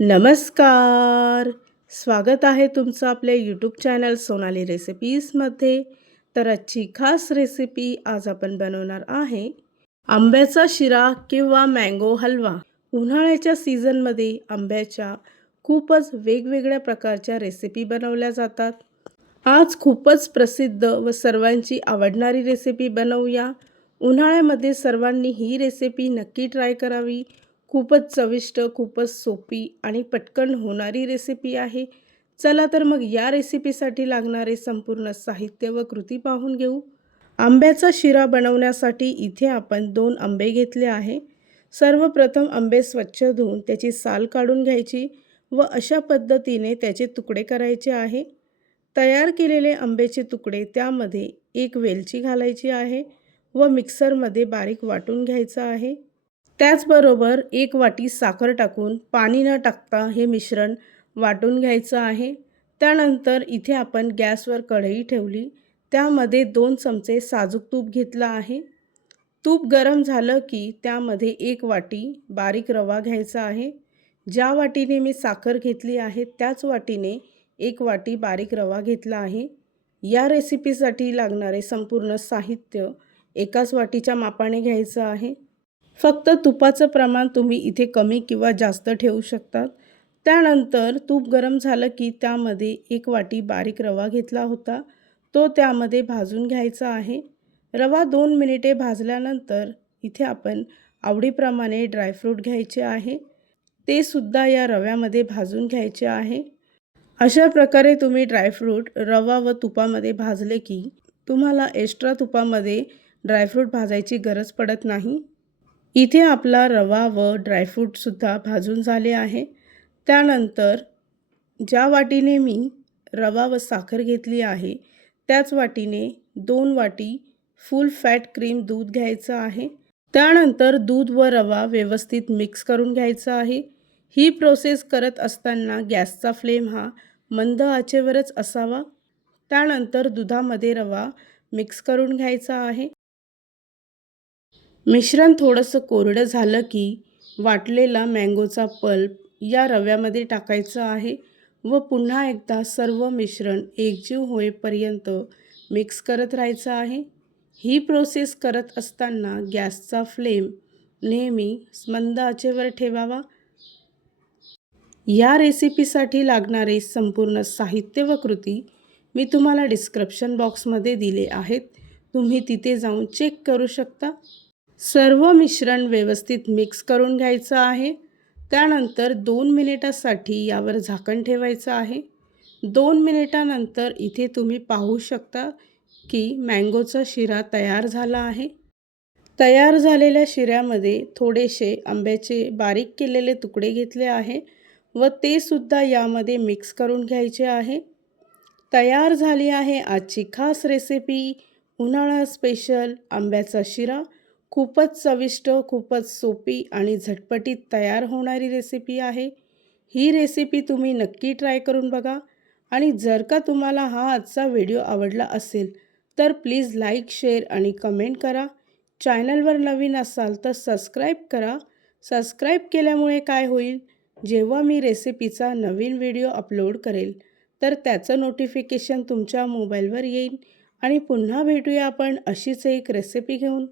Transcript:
नमस्कार. स्वागत आहे तुमचं आपल्या यूट्यूब चॅनल सोनाली रेसिपीजमध्ये तर आजची खास रेसिपी आज आपण बनवणार आहे. आंब्याचा शिरा किंवा मँगो हलवा. उन्हाळ्याच्या सीझनमध्ये आंब्याच्या खूपच वेगवेगळ्या प्रकारच्या रेसिपी बनवल्या जातात. आज खूपच प्रसिद्ध व सर्वांची आवडणारी रेसिपी बनवूया. उन्हाळ्यामध्ये सर्वांनी ही रेसिपी नक्की ट्राय करावी. खूपच चविष्ट खूपच सोपी आणि पटकन होणारी रेसिपी आहे. चला तर मग या रेसिपीसाठी लागणारे संपूर्ण साहित्य व कृती पाहून घेऊ. आंब्याचा शिरा बनवण्यासाठी इथे आपण दोन आंबे घेतले आहे. सर्वप्रथम आंबे स्वच्छ धुवून त्याची साल काढून घ्यायची व अशा पद्धतीने त्याचे तुकडे करायचे आहे. तयार केलेले आंब्याचे तुकडे त्यामध्ये एक वेलची घालायची आहे व मिक्सरमध्ये बारीक वाटून घ्यायचं आहे. त्याचबरोबर एक वाटी साखर टाकून पाणी न टाकता हे मिश्रण वाटून घ्यायचं आहे. त्यानंतर इथे आपण गॅसवर कढई ठेवली. त्यामध्ये दोन चमचे साजूक तूप घेतलं आहे. तूप गरम झालं की त्यामध्ये एक वाटी बारीक रवा घ्यायचा आहे. ज्या वाटीने मी साखर घेतली आहे त्याच वाटीने एक वाटी बारीक रवा घेतला आहे. या रेसिपीसाठी लागणारे संपूर्ण साहित्य एकाच वाटीच्या मापाने घ्यायचं आहे. फक्त तुपाचं प्रमाण तुम्ही इथे कमी किंवा जास्त ठेवू शकतात. त्यानंतर तूप गरम झालं की त्यामध्ये एक वाटी बारीक रवा घेतला होता. तो त्यामध्ये भाजून घ्यायचा आहे. रवा दोन मिनिटे भाजल्यानंतर इथे आपण आवडीप्रमाणे ड्रायफ्रूट घ्यायचे आहे. ते सुद्धा या रव्यामध्ये भाजून घ्यायचे आहे. अशा प्रकारे तुम्ही ड्रायफ्रूट रवा व तुपामध्ये भाजले की तुम्हाला एक्स्ट्रा तुपामध्ये ड्रायफ्रूट भाजायची गरज पडत नाही. इथे आपला रवा व ड्रायफ्रूटसुद्धा भाजून झाले आहे. त्यानंतर ज्या वाटीने मी रवा व साखर घेतली आहे त्याच वाटीने दोन वाटी फुल फॅट क्रीम दूध घ्यायचं आहे. त्यानंतर दूध व रवा व्यवस्थित मिक्स करून घ्यायचा आहे. ही प्रोसेस करत असताना गॅसचा फ्लेम हा मंद आचेवरच असावा. त्यानंतर दुधामध्ये रवा मिक्स करून घ्यायचा आहे. मिश्रण थोडंसं कोरडं झालं की वाटलेला मँगोचा पल्प या रव्यामध्ये टाकायचं आहे व पुन्हा एकदा सर्व मिश्रण एकजीव होईपर्यंत मिक्स करत राहायचं आहे. ही प्रोसेस करत असताना गॅसचा फ्लेम नेहमी मंद आचेवर ठेवावा. या रेसिपीसाठी लागणारे संपूर्ण साहित्य व कृती मी तुम्हाला डिस्क्रिप्शन बॉक्समध्ये दिले आहेत. तुम्ही तिथे जाऊन चेक करू शकता. सर्व मिश्रण व्यवस्थित मिक्स करून घ्यायचं आहे. त्यानंतर दोन मिनिटासाठी यावर झाकण ठेवायचं आहे. दोन मिनिटानंतर इथे तुम्ही पाहू शकता की मँगोचा शिरा तयार झाला आहे. तयार झालेल्या शिऱ्यामध्ये थोडेसे आंब्याचे बारीक केलेले तुकडे घेतले आहे व ते सुद्धा यामध्ये मिक्स करून घ्यायचे आहे. तयार झाली आहे आजची खास रेसिपी उन्हाळा स्पेशल आंब्याचा शिरा. खूपच चविष्ट खूपच सोपी आणि झटपटीत तयार होणारी रेसिपी आहे. ही रेसिपी तुम्ही नक्की ट्राय करून बघा आणि जर का तुम्हाला हा आजचा व्हिडिओ आवडला असेल तर प्लीज लाईक शेअर आणि कमेंट करा. चॅनलवर नवीन असाल तर सबस्क्राईब करा. सबस्क्राईब केल्यामुळे काय होईल? जेव्हा मी रेसिपीचा नवीन व्हिडिओ अपलोड करेल तर त्याचं नोटिफिकेशन तुमच्या मोबाईलवर येईल आणि पुन्हा भेटूया आपण अशीच एक रेसिपी घेऊन.